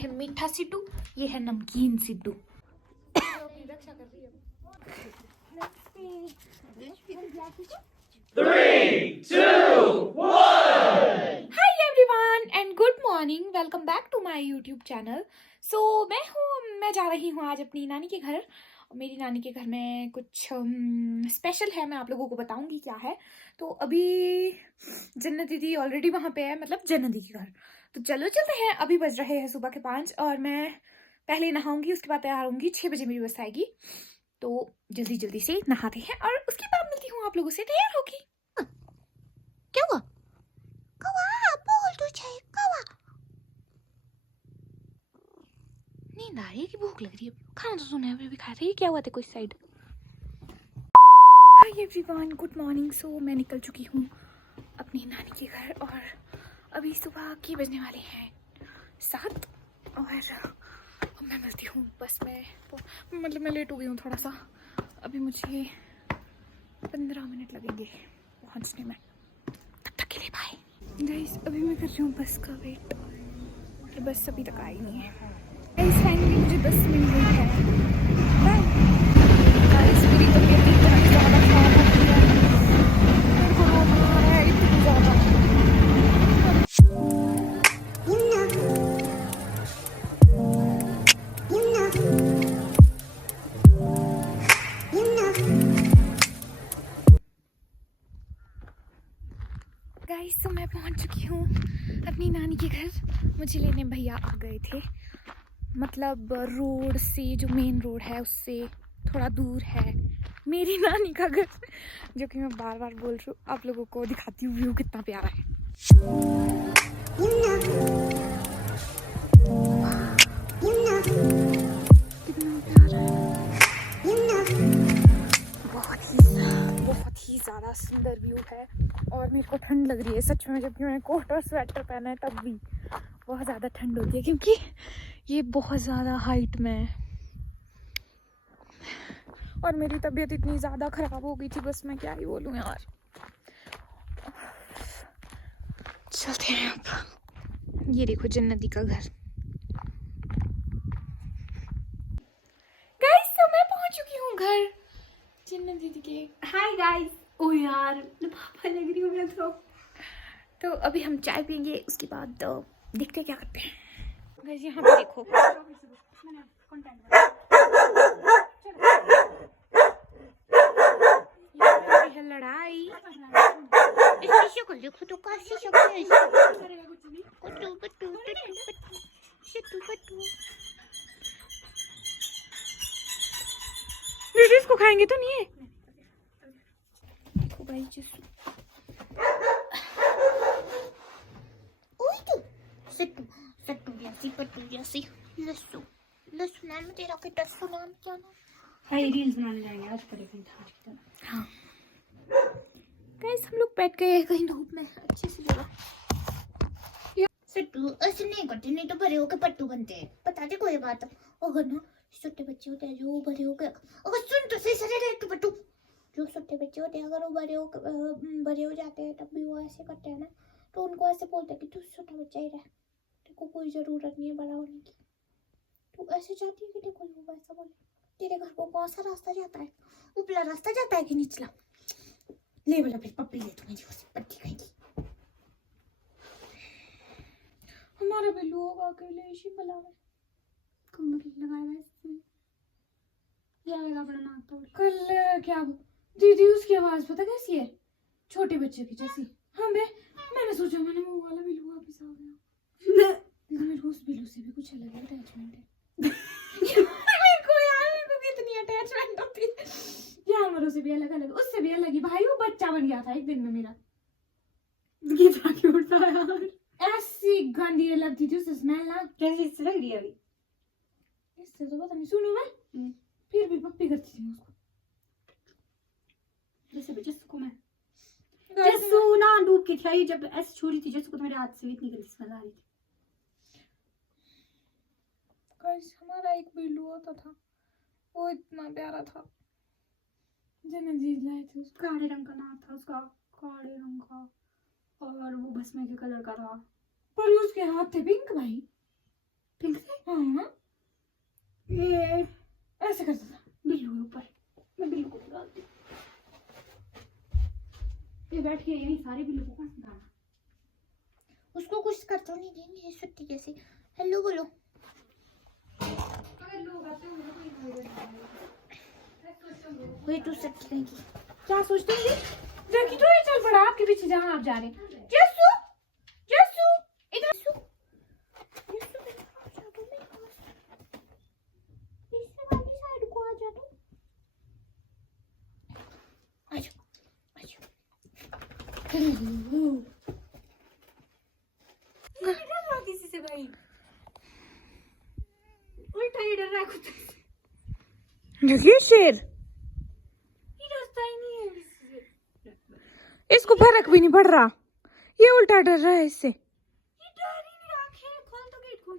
है मीठा सिड्डू, ये है नमकीन siddu. Hi everyone and good morning, welcome back to my YouTube channel. मैं जा रही हूँ आज अपनी नानी के घर। मेरी नानी के घर में कुछ स्पेशल है, मैं आप लोगों को बताऊंगी क्या है। तो अभी जन्नत दीदी ऑलरेडी वहाँ पे है, मतलब जन्नत दीदी के घर। तो चलो चलते हैं। अभी बज रहे हैं सुबह के 5 और मैं पहले नहाऊंगी, उसके बाद तैयार होंगी। 6 बजे मेरी बस आएगी, तो जल्दी जल्दी से नहाते हैं और उसके बाद मिलती हूँ आप लोगों से तैयार होगी। क्या हुआ? बोल तो चाहिए कौवा। नींद आ रही है कि भूख लग रही है? खाना तो सुना है, अभी भी खा रही है। क्या हुआ था कोई side? Hi everyone, good morning. So मैं निकल चुकी हूँ अपनी नानी के घर और अभी सुबह के बजने वाले हैं 7 और मैं मिलती हूँ बस में। मतलब मैं लेट हो गई हूँ थोड़ा सा, अभी मुझे 15 मिनट लगेंगे पहुँचने में। तब तक के लिए बाय गाइस। अभी मैं कर रही हूँ बस का वेट, बस अभी तक आई नहीं है गाइस। फाइनली मुझे बस मिल गई है। Bye guys. मेरी तबीयत इतनी ज़्यादा खराब हो गई है, मेरे को रोना आ रहा है इतनी ज़्यादा। गाइस तो मैं पहुंच चुकी हूँ अपनी नानी के घर। मुझे लेने भैया आ गए थे, मतलब रोड से, जो मेन रोड है उससे थोड़ा दूर है मेरी नानी का घर, जो कि मैं बार बार बोल रही हूँ। आप लोगों को दिखाती हूँ व्यू कितना प्यारा है। कितना प्यारा है, बहुत ही ज़्यादा सुंदर व्यू है। और मेरे को ठंड लग रही है सच में, जबकि मैंने कोट और स्वेटर पहना है तब भी बहुत ज़्यादा ठंड होती है, क्योंकि ये बहुत ज़्यादा हाइट में है। और मेरी तबीयत इतनी ज़्यादा ख़राब हो गई थी, बस मैं क्या ही बोलूँ यार। चलते हैं अब। ये देखो जन्नती का घर। गाइस तो मैं पहुंच चुकी हूँ घर जन्नत दीदी के। Hi guys. ओ यार पापा लग रही हूँ मैं तो अभी हम चाय पियेंगे, उसके बाद देखते क्या करते हैं। गाइस यहाँ पे देखो, है लड़ाई। इस शीशे को देखो तो कैसी शक्ल है इसकी। कुट्टू कुट्टू कुट्टू कुट्टू। दीदी इसको खाएंगे तो नहीं है? देखो भाई जस्सू। ओए तू सट्टू सट्टू जैसी पट्टू जैसी लस्सू लस्सू नाम तेरा के टस्सू नाम क्या नाम? हाय रील्स बनाने जाएंगे आज करेंगे आज की तरह। हाँ गाइस हम लोग बैठ गए कहीं धूप में अच्छी सी जगह। सट्टू ऐसे नहीं करते, नहीं तो बड़े होके पट्टू बनते हैं। बता दे कोई बात, अगर ना छोटे बच्चे होते हैं जो बड़े होके, अगर सुन तो सही सरे रे पट्टू, जो छोटे बच्चे होते हैं अगर वो बड़े हो जाते हैं तब भी वो ऐसे करते हैं ना, तो उनको ऐसे बोलते हैं कि तू छोटा बच्चा ही रह, तेरे को कोई जरूरत नहीं है बड़ा होने की। तू ऐसे चाहती है कि देखो लोग ऐसा बोले। तेरे घर को कौन सा रास्ता जाता है? ऊपरा रास्ता जाता है कि निचला? ले बोला फिर पप्पी ले तुम्हें जो पट्टी खाएगी। हमारा बिल्लू होगा अकेले इसी बला में कमर लगाया इससे जाएगा अपना नाक तोड़। कल क्या दीदी उसकी आवाज पता कैसी है? छोटे बच्चे की जैसी। हाँ मैंने सोचा मैंने वो वाला बिल्लू वापस आ गया, लेकिन मेरे को उस बिल्लू से भी कुछ अलग अटैचमेंट है। मेरे को कितनी अटैचमेंट होती है जानवरों से भी अलग अलग, उससे भी अलग ही। भाई वो बच्चा बन गया था एक दिन में मेरा। कितना क्यूट था यार, ऐसी गंदी लगती थी उससे स्मेल ना। कैसी इससे लग रही है अभी? इससे तो पता नहीं, सुनो मैं फिर भी पप्पी करती थी उसको। जैसे जस्सू को मैं जस्सू ना डूब के खाई, जब ऐसे छोड़ी थी जस्सू को तो मेरे हाथ से भी इतनी गंदी स्मेल आ रही थी। गाइस हमारा एक बिल्लू होता था, वो इतना प्यारा था। जन्नत जी लाए थे उसको। काले रंग का नाक था उसका, काले रंग का, और वो भस्मे के कलर का था। पर उसके हाथ थे पिंक भाई। पिंक थे? हाँ ये ऐसे करता था। बिल्लू के ऊपर मैं बिल्लू को डालती हूँ। ये बैठ के यही सारे बिल्लू को पास डालना। उसको कुछ कर तो नहीं देंगे छुट्टी कैसे। हेलो बोलो। अगर लोग आते होंगे ना कोई वही तू सब करेंगी। क्या सोचते हैं? जैकी तो नहीं चल पड़ा आपके पीछे जहाँ आप जा रहे हैं। जस्सू जस्सू इधर सू जस्सू इससे वाली साइड को आ जा तू। आजो आजो। किसी से भाई उल्टा ही डर रहा है खुद से। देखिए शेर, ये रास्ता ही नहीं है इससे। इसको फर्क भी नहीं पड़ रहा, ये उल्टा डर रहा है इससे। ये डर ही नहीं रहा। खेल खोल तो गेट खोल।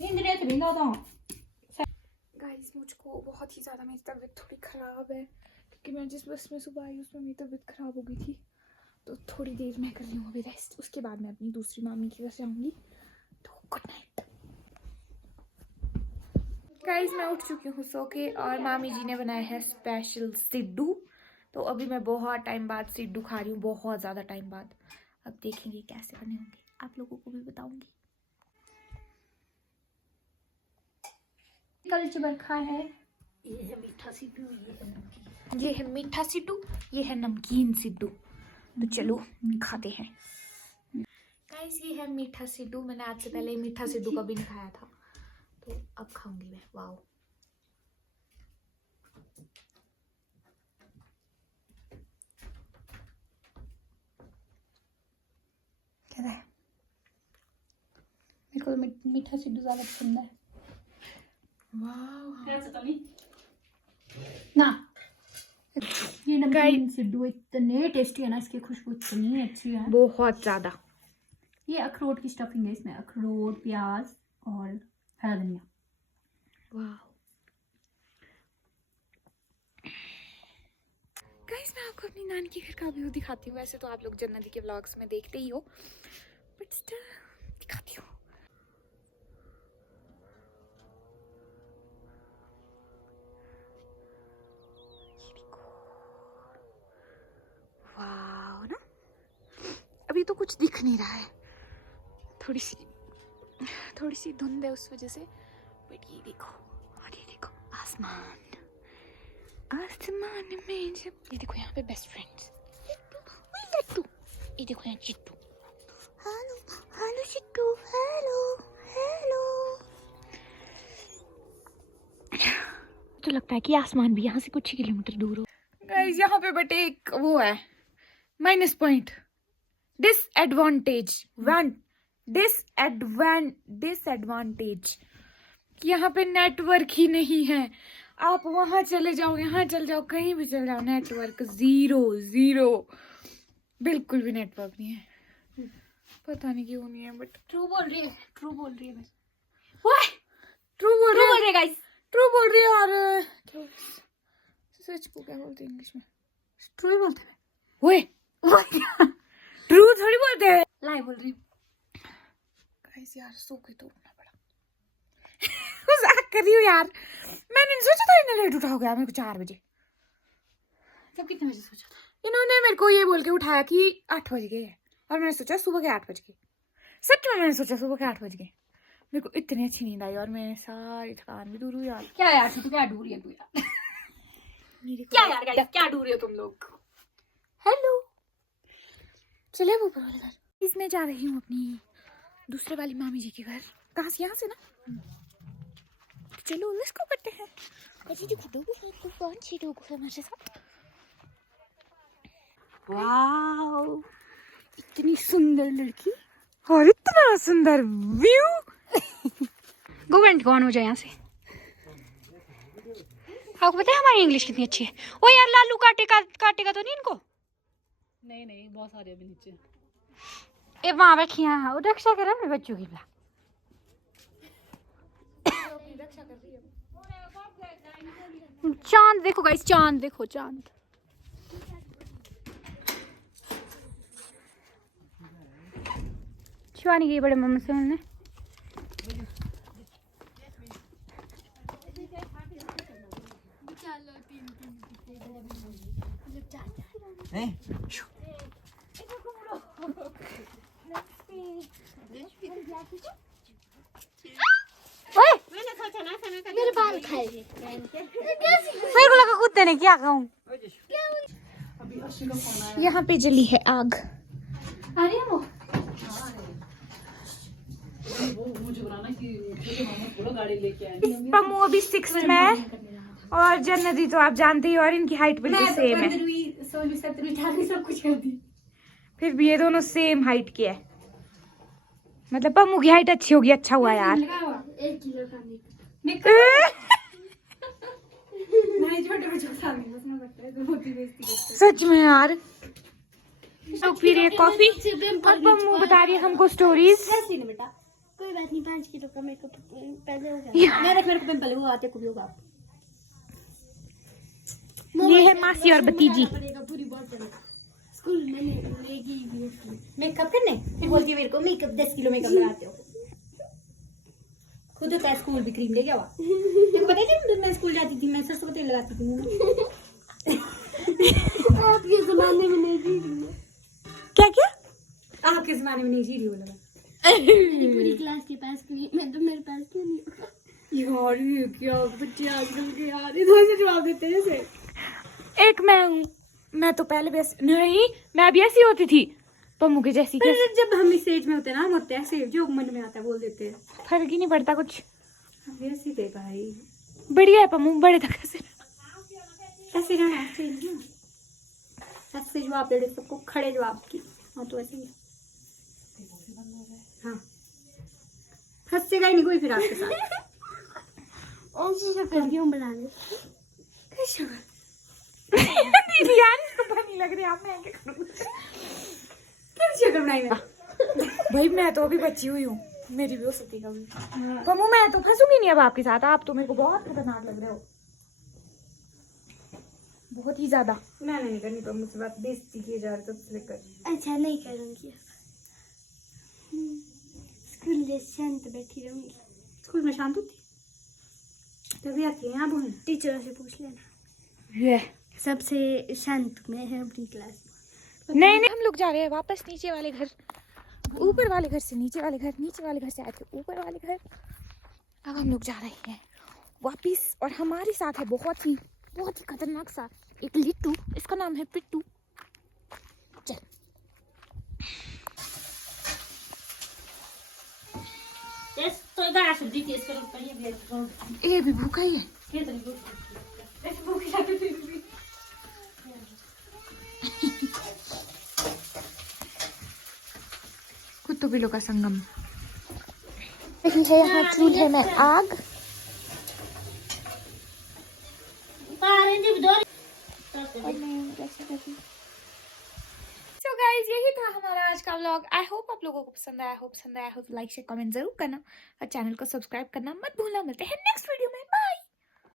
इंद्रिया तो बिंदा तो गाइस मुझको बहुत ही ज़्यादा मेरी तबीयत थोड़ी ख़राब है क्योंकि मैं जिस बस में सुबह आई उसमें मेरी तबीयत ख़राब हो गई थी। तो थोड़ी देर मैं कर रही हूँ अभी रेस्ट, उसके बाद मैं अपनी दूसरी मामी के घर जाऊँगी। तो गुड नाइट गाइस। मैं उठ चुकी हूँ सो के और मामी जी ने बनाया है स्पेशल सिड्डू। तो अभी मैं बहुत टाइम बाद सिड्डू खा रही हूँ, बहुत ज़्यादा टाइम बाद। अब देखेंगे कैसे बने होंगे, आप लोगों को भी बताऊँगी। कल चबरखा है। ये है मीठा सिड्डू, ये है नमकीन। ये है मीठा सिड्डू, ये है नमकीन सिड्डू। तो चलो खाते हैं। गाइस ये है मीठा सिड्डू। मैंने आज से पहले मीठा सिड्डू कभी नहीं खाया था, तो अब खाऊंगी मैं। वाओ क्या है? मेरे को मीठा सिड्डू ज्यादा पसंद है। वाओ कैसा तो नहीं ना। ये नमकीन सिड्डू इतने टेस्टी है ना, इसकी खुशबू इतनी अच्छी है, बहुत ज्यादा। ये अखरोट की स्टफिंग है, इसमें अखरोट, प्याज और हरा धनिया। वाओ गाइस मैं आपको अपनी नानी के घर का व्यू दिखाती हूँ। वैसे तो आप लोग जन्नती के व्लॉग्स में देखते ही हो, बट स्टिल दिखाती हूँ। वाओ ना, अभी तो कुछ दिख नहीं रहा है, थोड़ी सी धुंध है उस वजह से। बट ये देखो, और ये देखो आसमान में जब ये देखो यहाँ पे बेस्ट फ्रेंड्स लट्टू, ये देखो यहाँ Chittu. Hello hello Chittu, hello hello. तो लगता है कि आसमान भी यहाँ से कुछ ही किलोमीटर दूर हो। गाइस यहाँ पे बट एक वो है माइनस पॉइंट, डिसएडवांटेज। यहाँ पे नेटवर्क ही नहीं है। आप वहां चले जाओ, यहाँ चले जाओ, कहीं भी चले जाओ, नेटवर्क जीरो, बिल्कुल भी नेटवर्क नहीं है। पता नहीं क्यों नहीं है, बट ट्रू बोल रही है ट्रू बोल रही है गाइस, ट्रू बोल रही है। और क्या सच को क्या बोलते हैं इंग्लिश में? ट्रू ही बोलते हैं। ओए ट्रू थोड़ी बोलते हैं, लाई बोल रही हूँ। गाइस यार सो के तो उठना पड़ा। मजाक कर रही हूँ यार, मैंने नहीं सोचा था इन्हें लेट उठा हो गया मेरे को 4 बजे। जब कितने बजे सोचा था? इन्होंने मेरे को ये बोल के उठाया कि 8 बज गए, और मैंने सोचा सुबह के 8 बज गए। सच में मैंने सोचा सुबह के 8 बज गए। मेरे को इतनी अच्छी नींद आई और मैं सारी थकान भी दूर हुई यार। क्या यार तू क्या ढूंढ रही है तू यार? क्या यार गाइस क्या ढूंढ रही हो तुम लोग? हेलो चले वो ऊपर वाले घर। इसमें जा रही हूँ अपनी दूसरे वाली मामी जी के घर। कहाँ से? यहाँ से ना। तो चलो इसको करते हैं। अजी जी डोगू है, तो कौन सी डोगू है हमारे साथ? वाओ इतनी सुंदर लड़की और इतना सुंदर व्यू। गवर्नमेंट कौन हो जाए यहाँ से? आपको पता है हमारी इंग्लिश कितनी अच्छी है? ओ यार लालू काटेगा तो नहीं इनको? नहीं बहुत सारे अभी नीचे। ए वहाँ बैठी हैं, रक्षा कर अपने बच्चों की। चांद देखो गाइस, चांद देखो, चांद। शिवानी गई बड़े मम्मा से मिलने। मेरे बाल खाए मेरे को लगा कुत्ते ने क्या कहूँ। यहाँ पे जली है आग। आ रही है वो? पम्मू अभी 6th में है और जन्नती तो आप जानते ही, और इनकी हाइट बिल्कुल सेम है। 15वीं 16वीं 17वीं 18वीं सब कुछ कर दी। फिर भी ये दोनों सेम हाइट के है। मतलब पम्मू की हाइट अच्छी होगी, अच्छा हुआ यार। 1 किलो का नहीं छोटे बच्चों के सामने बसना पड़ता है तो होती बेइज्जती करते सच में यार। तो फिर ये कॉफी और पम्मू बता रही है हमको स्टोरीज। हैं ना बेटा। कोई बात नहीं, 5 किलो का मेकअप पहले हो गया। मेरे को पिंपल वो आते को भी होगा। ये है मासी और भतीजी। पड़ेगा पूरी बोतल। स्कूल में लेगी मेकअप करने फिर बोलती है मेरे को मेकअप 10 किलो मेकअप बनाते हो। खुद होता है स्कूल भी क्रीम ले गया हुआ। तेरे को पता है जब मैं स्कूल जाती थी मैं सरसों का तेल लगाती थी मुंह में। आपके जमाने में नहीं थी। क्या क्या? आपके जमाने में नहीं जी रही वो लगा। पूरी क्लास के पास क्यों मैं तो मेरे पास क्यों नहीं। यार ये क्या बच्चे आजकल के यार इधर से जवाब देते हैं ऐसे। एक मैं हूँ, मैं तो पहले भी नहीं, मैं भी ऐसी होती थी पम्मू की जैसी। पर जब हम इस एज में होते हैं ना हम होते हैं ऐसे जो मन में आता है बोल देते हैं। फर्क ही नहीं पड़ता कुछ। हम ऐसे थे भाई। बढ़िया है पम्मू, बड़े तक से। ऐसे रहना ऐसे ही ना। ऐसे जवाब दे दे सबको खड़े जवाब की। हाँ तो ऐसे ही। हाँ हंसेगा ही नहीं कोई फिर आपके साथ। ऐसी शक्ल क्यों बना रहे? कैसे दीदी यार इसको funny लग रही है, आप मैं क्या करूँ? कैसी शक्ल बनाई मैंने? भाई मैं तो अभी बची हुई हूँ, मेरी भी हो सकती है कभी। पम्मू मैं तो फंसूंगी नहीं अब आपके साथ, आप तो मेरे को बहुत खतरनाक लग रहे हो, बहुत ही ज्यादा। मैं नहीं करनी पर मुझसे बात बेइज्जती की जा रही तो इसलिए कर। अच्छा नहीं करूँगी। स्कूल में शांत बैठी रहूँगी। स्कूल में शांत होती तभी आती है यहाँ बोलने। टीचरों से पूछ लेना। ये सबसे शांत में है अपनी क्लास में। नहीं नहीं, हम लोग जा रहे हैं वापस नीचे वाले घर, ऊपर वाले घर से नीचे वाले घर, नीचे वाले घर से आए थे ऊपर वाले घर। अब हम लोग जा रहे हैं वापिस, और हमारे साथ है बहुत ही खतरनाक सा एक लिट्टू, इसका नाम है पिट्टू। चल ये भी भूखा ही है। कुत्तों बिल्लों का संगम। रही है यहाँ चूल्हे में आग। सो गाइज यही था हमारा आज का व्लॉग। आई होप आप लोगों को पसंद आया हो तो लाइक शेयर कमेंट जरूर करना और चैनल को सब्सक्राइब करना मत भूलना। मिलते हैं नेक्स्ट वीडियो में।